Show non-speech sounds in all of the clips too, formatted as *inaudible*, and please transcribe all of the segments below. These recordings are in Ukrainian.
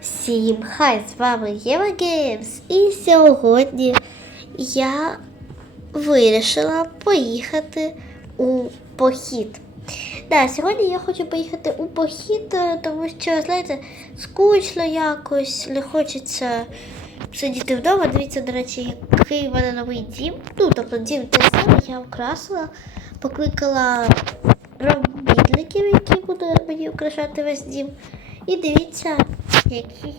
Всім хай, з вами Єва Геймс. І сьогодні я вирішила поїхати у похід. Да, сьогодні я хочу поїхати у похід, е, тому що, знаєте, скучно якось, не хочеться сидіти вдома. Дивіться, до речі, який в мене новий дім. Ну, тобто дім те саме я украсила, покликала робітників, які будуть мені украшати весь дім. І дивіться, який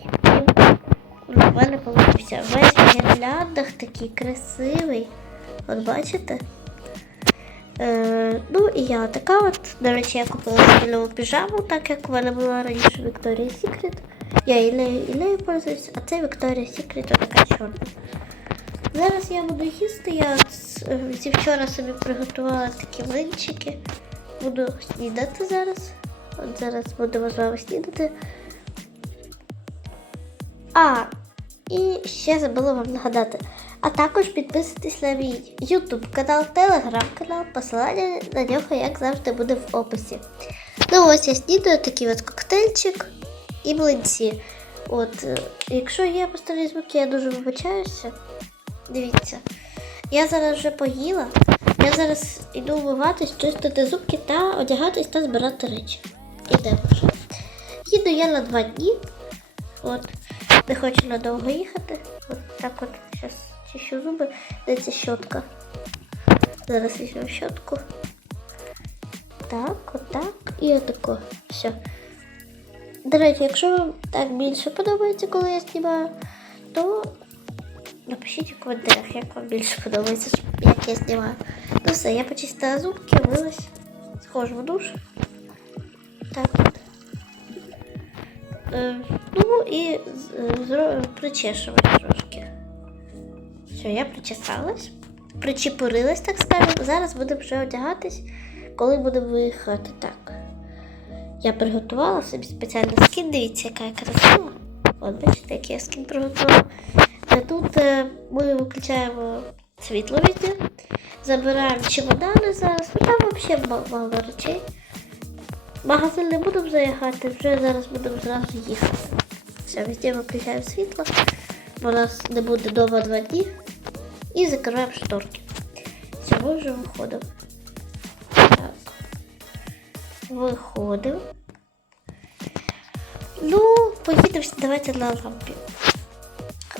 він у мене получився. Весь гірляндах такий красивий. От бачите? Е, ну і я така от. До речі, я купила нову піжаму, так як в мене була раніше Victoria's Secret. Я і нею, і нею пользуюсь, а це Victoria's Secret така чорна. Зараз я буду їсти. Я е, зі вчора собі приготувала такі млинчики. Буду снідати зараз. От зараз будемо з вами снідати. А, і ще забула вам нагадати. А також підписуйтесь на мій YouTube канал, Telegram канал, посилання на нього, як завжди, буде в описі. Ну ось я снідаю такий от коктейльчик і млинці. От, е, якщо є посторонні звуки, я дуже вибачаюся. Дивіться. Я зараз вже поїла. Я зараз йду вмиватись, чистити зубки та одягатись та збирати речі. Ідемо вже. Їду я на два дні. От. Не хочу надовго їхати. От так от зараз чищу зуби. Де ця щотка. Зараз візьму щотку. Так, отак. І отако. Все. До речі, якщо вам так більше подобається, коли я знімаю, то напишіть у коментарях, як вам більше подобається, як я знімаю. Ну все, я почистила зубки, вмилась, схожу в душ. Так от. Е, ну і е, причешувати трошки. Все, я причесалась, причепурилась, так скажемо. Зараз будемо вже одягатись, коли будемо виїхати. Так. Я приготувала собі спеціальний скін. Дивіться, яка я красива. От, бачите, який я скін приготувала. Тут е, ми виключаємо світло везде, забираємо чемодани зараз. Ну там взагалі мало речей. Магазин не будемо заїхати, вже зараз будемо зразу їхати. Все, везде виключаємо світло, бо у нас не буде вдома два дні. І закриваємо шторки. Ми вже виходимо. Так. Виходимо. Ну, поїдемо давайте на лампі.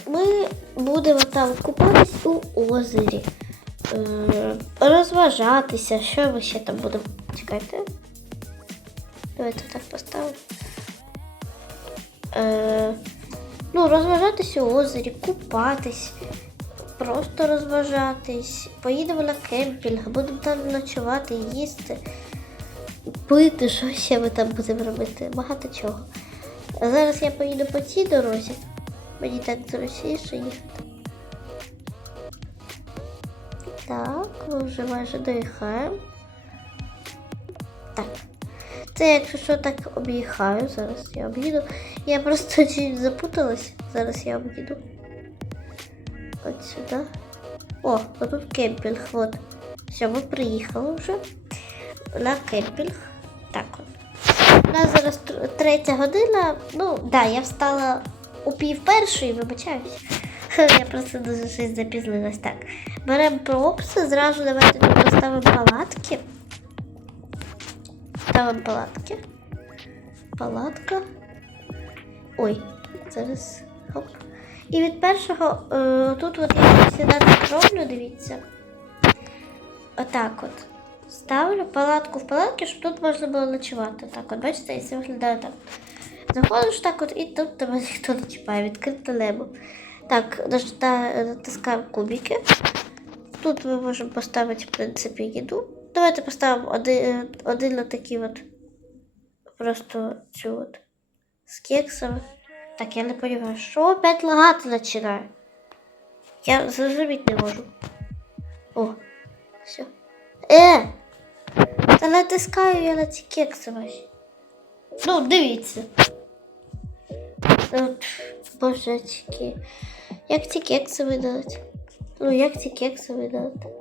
Ми будемо там купатись у озері, е, розважатися, що ми ще там будемо. Чекайте. Давайте так поставимо. Е, ну, розважатися у озері, купатись, просто розважатись. Поїдемо на кемпінг, будемо там ночувати, їсти, пити, що ще ми там будемо робити. Багато чого. А зараз я поїду по цій дорозі. Мені так зручніше їхати. Так, ми вже майже доїхаємо. Так. Це якщо що так об'їхаю, зараз я об'їду. Я просто *laughs* чуть запуталась. Зараз я об'їду. От сюди. О, отут кемпінг. От. Все, ми приїхали вже на кемпінг. Так от. У нас зараз тр- третя година. Ну, да, я встала у пів першої, вибачаюсь. *laughs* Я просто дуже щось запізнилась. Так. Беремо пропси, зразу давайте тут поставимо палатки. Ставимо палатки. Палатка. Ой, зараз. Хоп. І від першого е, тут от я сідати роблю, дивіться. Отак от. Ставлю палатку в палатки, щоб тут можна було ночувати. Так, от бачите, і це виглядає так. Заходиш так от і тут тебе ніхто не чіпає, відкрите небо. Так, натискаємо кубики. Тут ми можемо поставити, в принципі, їду. Давайте поставимо один, один на такий от. Просто цю от. З кексами. Так, я не розумію, що опять лагати починає? Я зрозуміти не можу. О, все. Е! Та натискаю я на ці кекси ваші. Ну, дивіться. От, божечки. Як ці кекси видалити? Ну, як ці кекси видалити?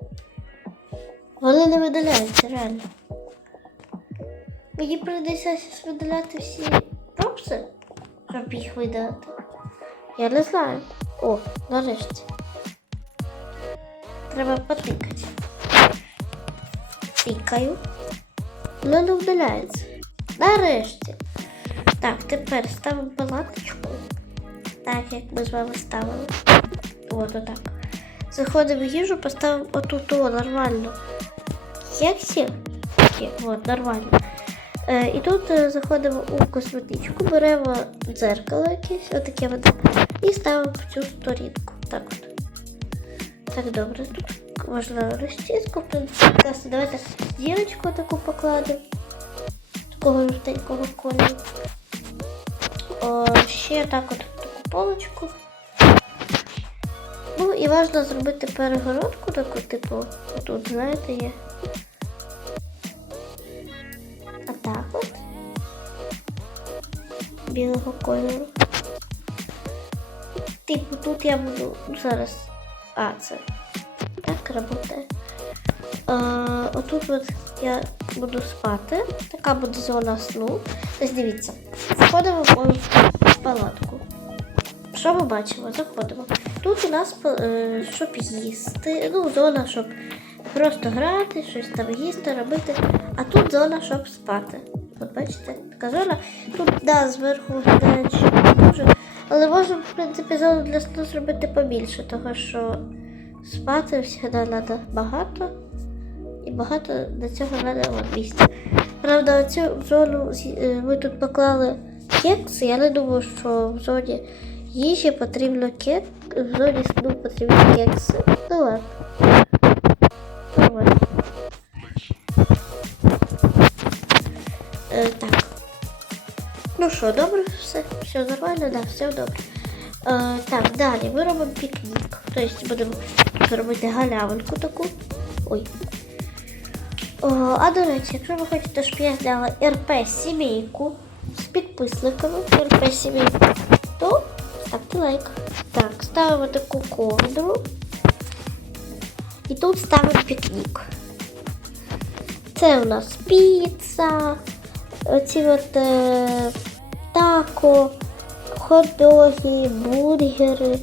Вони не видаляються, реально. Мені прийдеться видаляти всі пропси. щоб їх видалити? Я не знаю. О, нарешті. Треба потикати. Тикаю. Ну, не вдаляється. Нарешті. Так, тепер ставимо палаточку. Так, як ми з вами ставили. От отак. Заходимо в їжу, поставимо отут о, нормально. Як сі? От, нормально. Е, і тут е, заходимо у косметичку, беремо дзеркало якесь, отаке от, і ставимо в цю сторінку. Так от. Так, добре. Тут можна розчіску, в. Давайте дірочку таку покладемо. Такого жовтенького кольору. О, ще так от таку полочку. Ну і важливо зробити перегородку таку, типу, отут, знаєте, є. Білого кольору. Типу, тут я буду зараз. А, це так. Е, отут от я буду спати. Така буде зона сну. Тобто дивіться, заходимо в палатку. Що ми бачимо? Заходимо. Тут у нас е, щоб їсти, ну, зона, щоб просто грати, щось там їсти, робити. А тут зона, щоб спати. От бачите, така зона. Тут, да, зверху виглядає дуже. Але можна, в принципі, зону для сну зробити побільше, тому що спати завжди треба багато. І багато до цього треба місця. Правда, цю зону е, ми тут поклали кекси. Я не думаю, що в зоні їжі потрібно кек, в зоні сну потрібні кекси. Ну ладно. Ну що, добре, все, все нормально, да, все добре. Е, так, далі ми робимо пікнік. Тобто будемо робити галявинку таку. Ой. О, а до речі, якщо ви хочете, щоб я зняла РП сімейку з підписниками РП сімейку, то ставте лайк. Так, ставимо таку ковдру. І тут ставимо пікнік. Це у нас піца, оці от е, тако, хот-доги, бургери.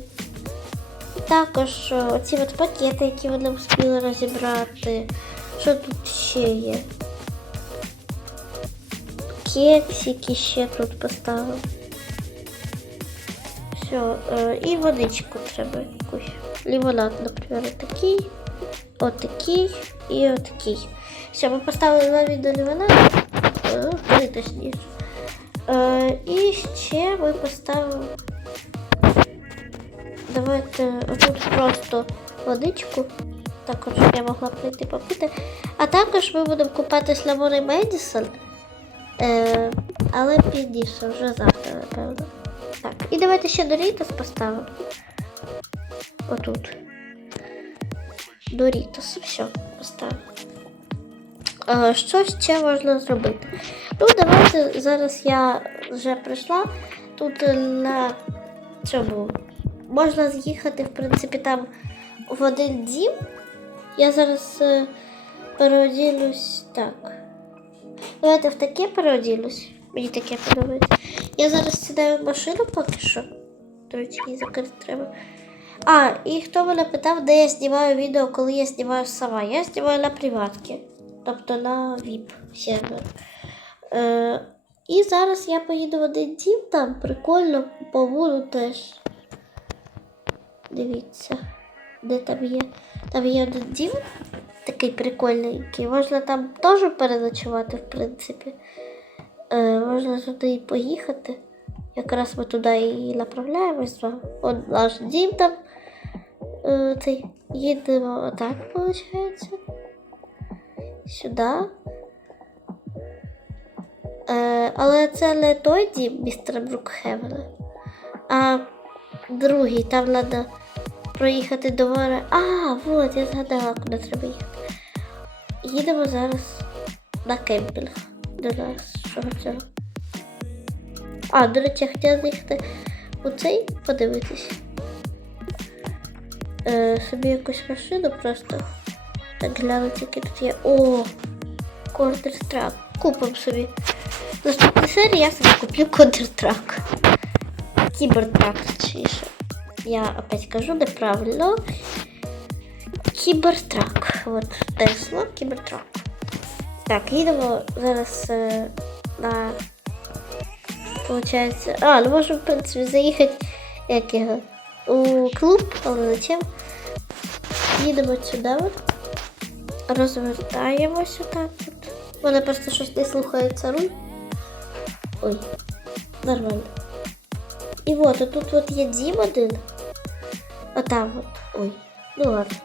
Також е, оці от пакети, які ви не встигли розібрати. Що тут ще є? Кексики ще тут поставив. Все, і водичку треба якусь. Лимонад, наприклад, такий, отакий і отакий. Все, ми поставили навіть до лимонаду. Е, точніше. Е, і ще ми поставимо. Давайте отут просто водичку. Також я могла прийти попити. А також ми будемо купатись на море Медісон. Е, але пізніше, вже завтра, напевно. Так, і давайте ще Дорітос поставимо. Отут. Дорітос, все, поставимо. Що ще можна зробити? Ну, давайте зараз я вже прийшла. Тут е, на цьому можна з'їхати, в принципі, там в один дім. Я зараз е, переоділюсь так. Давайте в таке переоділюсь. Мені таке подобається. Я зараз сідаю в машину поки що. До речі, її закрити треба. А, і хто мене питав, де я знімаю відео, коли я знімаю сама. Я знімаю на приватки. Тобто на VIP сервер. Е, і зараз я поїду в один дім, там прикольно побуду теж. Дивіться, де там є. Там є один дім, такий прикольненький. Можна там теж переночувати, в принципі. Е, можна туди і поїхати. Якраз ми туди і направляємось. От наш дім там. Е, цей, їдемо отак, виходить. Сюди. Е, але це не той дім містера Брукхевена, а другий. Там треба проїхати до моря. А, от, я згадала, куди треба їхати. Їдемо зараз на кемпінг до нас. Що цього? А, до речі, я хотіла заїхати у цей подивитись. Е, собі якусь машину просто так глянути, які тут є. О! Counter-Strike. Купимо собі. Наступній серії я собі куплю Counter-Strike. кібертрак, точніше. Я опять кажу неправильно. Кібертрак. От те слово кібертрак. Так, їдемо зараз е, на. Получається. А, ну можемо, в принципі, заїхати як його, у клуб, але зачем? Їдемо сюди. Розвертаємося так. У мене просто щось не слухається руль. Ой, нормально. І от, а тут от є дім один. Отам от. Ой, ну ладно.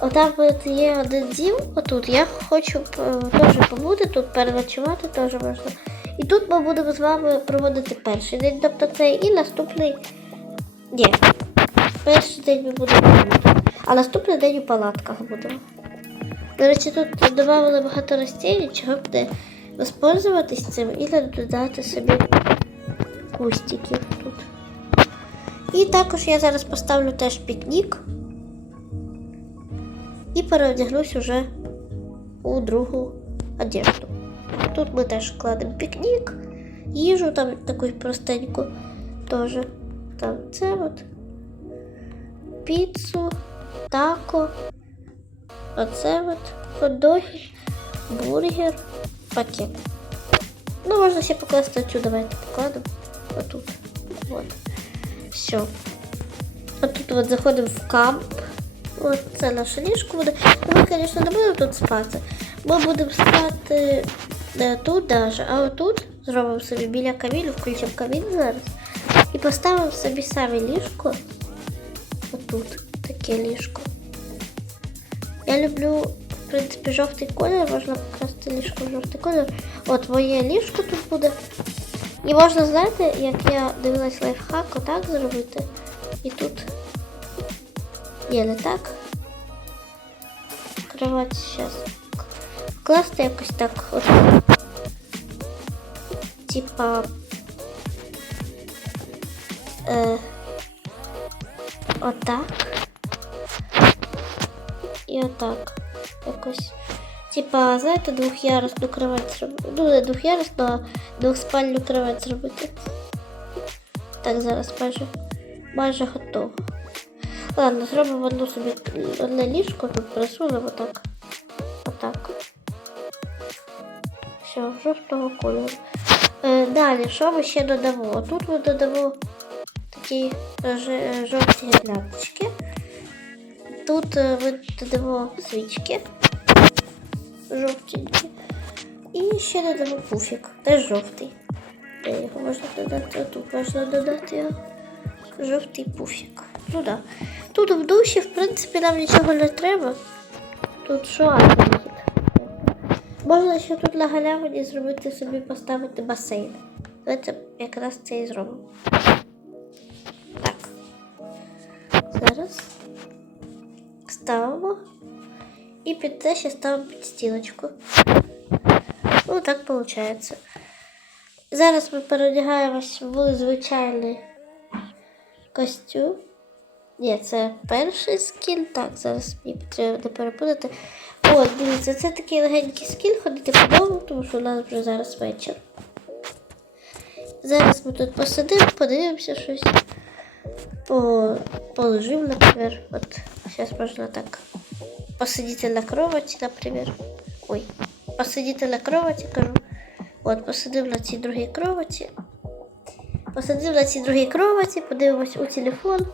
Отам от є один дім, отут. Я хочу е, теж побути тут, переночувати теж можна. І тут ми будемо з вами проводити перший день, тобто цей і наступний. Ні. Перший день ми будемо а наступний день у палатках будемо. До речі, тут додавали багато растінь, чого б не воспользуватись цим і додати собі кустиків тут. І також я зараз поставлю теж пікнік і переодягнусь уже у другу одежду. Тут ми теж кладемо пікнік, їжу там таку простеньку теж. Там це от піцу, тако, оце от хот-доги, бургер, пакет. Ну, можна ще покласти цю, давайте покладемо. Отут. От. Все. А тут от заходимо в камп. От це наше ліжко буде. Ну, Ми, звісно, не будемо тут спати. Ми будемо спати не тут даже, а отут зробимо собі біля каміну, включимо камін зараз. І поставимо собі самі ліжко. Отут таке ліжко. Я люблю, в принципі, жовтий колір, можна покласти ліжко в жовтий колір. От моє ліжко тут буде. І можна, знаєте, як я дивилась лайфхак, отак зробити. І тут. Ні, не так. Кровать зараз. Класти якось так. От. Типа. Е, отак. І отак. Якось. Типа, знаєте, двох'ярусну кровать зробити. Ну, не двох'ярусну, а двохспальну кровать зробити. Так, зараз майже, майже готово. Ладно, зробимо одну собі одне ліжко, тут присунемо так. Отак. Все, жовтого кольору. Е, далі, що ми ще додамо? Тут ми додамо такі жовті гляночки. Тут е, додамо свічки жовтенькі. І ще додамо пуфік, теж жовтий. Де його можна додати? Тут можна додати. Жовтий пуфік. Ну да. Тут в душі, в принципі, нам нічого не треба. Тут що вихід. Можна ще тут на галявині зробити собі поставити басейн. Давайте якраз це і зробимо. Так. Зараз ставимо. І під це ще ставимо під стіночку. Ну, так виходить. Зараз ми переодягаємось в звичайний костюм. Ні, це перший скін. Так, зараз мені потрібно не перепутати. О, дивіться, це такий легенький скін, ходити по дому, тому що у нас вже зараз вечір. Зараз ми тут посидимо, подивимося щось. По... Полежимо, наприклад. От зараз можна так. Посидіти на кроваті, наприклад. Ой, посидіти на кроваті, кажу. От, посидимо на цій другій кроваті. Посидимо на цій другій кроваті, подивимось у телефон.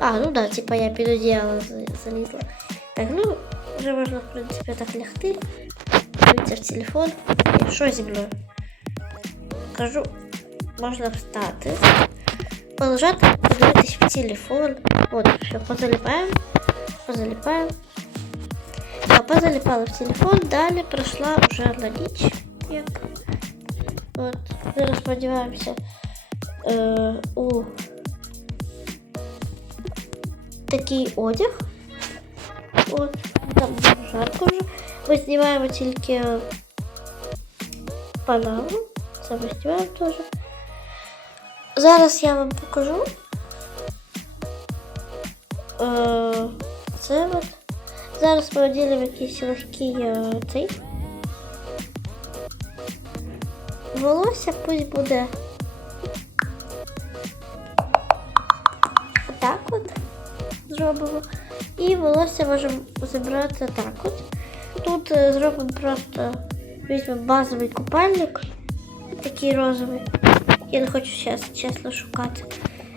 А, ну да, типа я під одіяло залізла. Так, ну, вже можна, в принципі, так лягти. Дивитися в телефон. Що зі мною? Кажу, можна встати. Полежати, подивитись в телефон. От, все, позаліпаємо. Позаліпаємо. А, позаліпали в телефон, далі пройшла вже на ніч. Як. От, зараз сподіваємося е, у такий одяг. От, там дуже жарко вже. Ми знімаємо тільки панаму. Це ми знімаємо теж. Зараз я вам покажу. Е, Це от. Зараз ми оділимо якийсь легкий е, цей. волосся пусть буде. Отак от зробимо. І волосся можемо забрати так от. Тут е, зробимо просто візьмемо базовий купальник, такий розовий. Я не хочу зараз чесно шукати.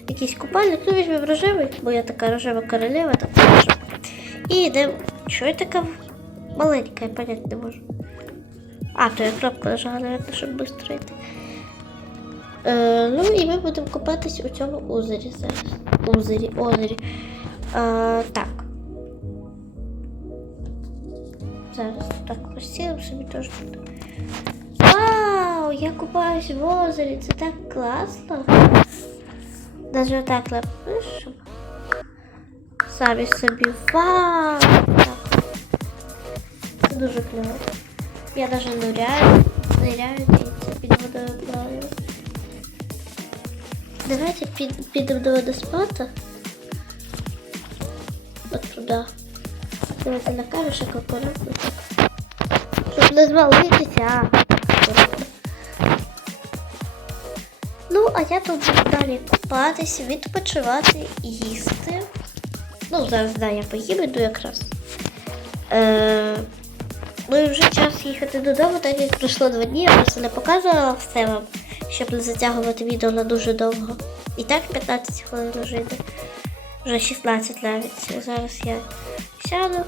Якийсь купальник, ну візьмемо рожевий, бо я така рожева королева, так можу. І йдемо. Що я така маленька, я понять не можу. А, то я кнопку нажала, наверное, щоб швидко йти. Е, ну і ми будемо купатись у цьому озері зараз. Озері, озері. Е, так. Зараз так посілимо собі теж буде. Вау! Я купаюсь в озері, це так класно. Даже так напишемо. Самі собі. Вау! Це дуже кльово. Я даже ныряю, ныряю, дивіться, під водою плаваю. Давайте під, підемо до водоспада. От туди. Давайте на камешек акуратно. Щоб не звалитися. А я тут буду далі купатися, відпочивати, їсти. Ну, зараз, да, я поїм іду якраз. Е, Ну і вже час їхати додому, так як пройшло два дні, я просто не показувала все вам, щоб не затягувати відео на дуже довго. І так 15 хвилин вже йде. Вже 16 навіть. Зараз я сяду,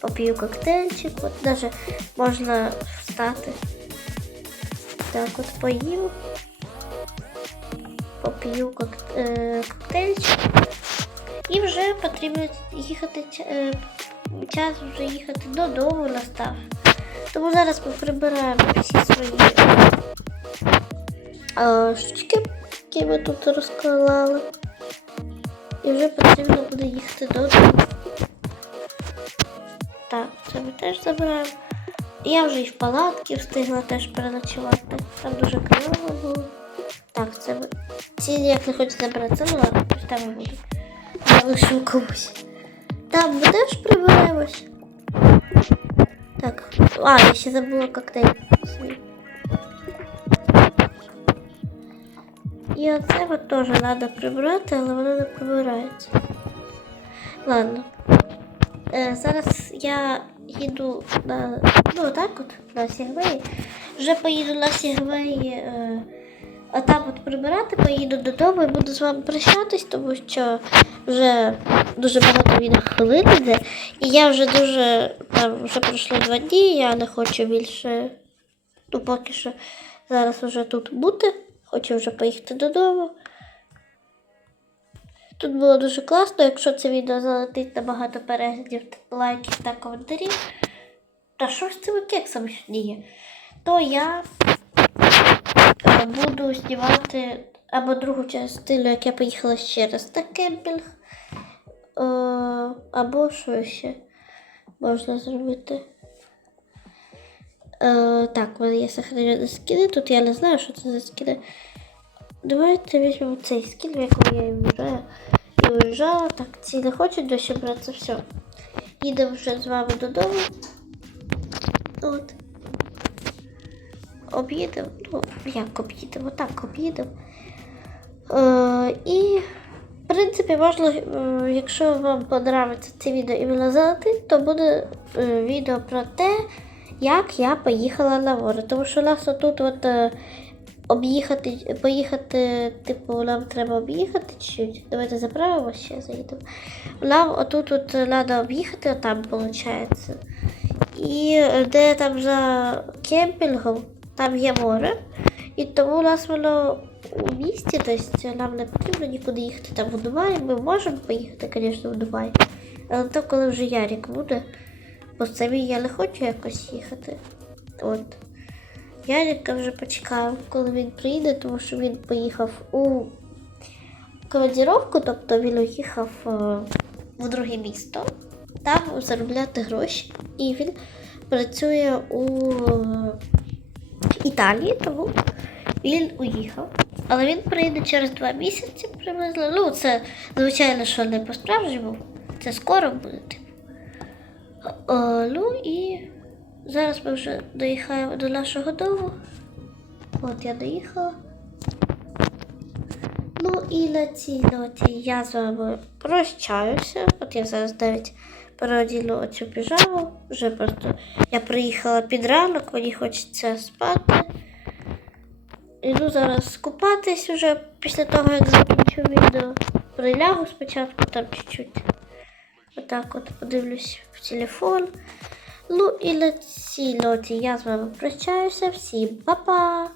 поп'ю коктейльчик, от навіть можна встати. Так, от поїм. Поп'ю е, коктейльчик. І вже потрібно їхати е, час вже їхати додому настав. Тому зараз ми прибираємо всі свої е, штучки, які ми тут розклали. І вже потрібно буде їхати додому. Так, це ми теж забираємо. Я вже і в палатки встигла теж переночувати. Там дуже кльово було. Так, це ми. Ці ніяк не хочуть забрати, це ну ладно, там і буде. Я лишу комусь. Там ми теж приберемось. Так. А, я ще забула коктейль. І оце от теж треба прибрати, але воно не прибирається. Ладно. Е, зараз я їду на. Ну так от, на Сігвеї. Вже поїду на Сігвеї. Е, а там от прибирати, поїду додому і буду з вами прощатись, тому що вже дуже багато відео хвилин. І я вже дуже там вже пройшло два дні, я не хочу більше, ну поки що зараз вже тут бути. Хочу вже поїхати додому. Тут було дуже класно, якщо це відео залетить на багато переглядів, лайків та коментарів. Та що з цими кексами сьогодні є? То я буду знімати або другу частину, як я поїхала ще раз на кемпінг. Е, або що ще можна зробити. Е, так, у мене є сохранені скини. Тут я не знаю, що це за скини. Давайте візьмемо цей скін, в якому я і виїжджаю. І виїжджала. Так, ці не хочуть досі брати все. Їдемо вже з вами додому. От. Об'їдемо. Ну, як об'їдемо? Так, об'їдемо. Е, і, в принципі, можна, е, якщо вам подобається це відео і воно залетить, то буде е, відео про те, як я поїхала на море. Тому що у нас отут от е, об'їхати, поїхати, типу, нам треба об'їхати чуть. Давайте заправимо ще заїдемо. Нам отут от треба об'їхати, отам виходить. І де там за кемпінгом, там є море. І тому у нас воно у місті, тобто нам не потрібно нікуди їхати там в Дубай. Ми можемо поїхати, звісно, в Дубай. Але то коли вже Ярік буде, бо самі я не хочу якось їхати. От. Ярика вже почекав, коли він приїде, тому що він поїхав у командировку, тобто він уїхав е, в друге місто, там заробляти гроші. І він працює у е, Італії, тому він уїхав. Але він прийде через два місяці приблизно. Ну, це, звичайно, що не по-справжньому, це скоро буде. Типу. Е, ну і Зараз ми вже доїхаємо до нашого дому. От я доїхала. Ну і на цій ноті я з вами прощаюся. От я зараз навіть переодіну оцю піжаму. Вже просто я приїхала під ранок, мені хочеться спати. Іду зараз купатись уже після того, як закінчу відео. Прилягу спочатку там чуть-чуть. Отак от подивлюсь в телефон. Ну і на цій ноті я з вами прощаюся. Всім па-па!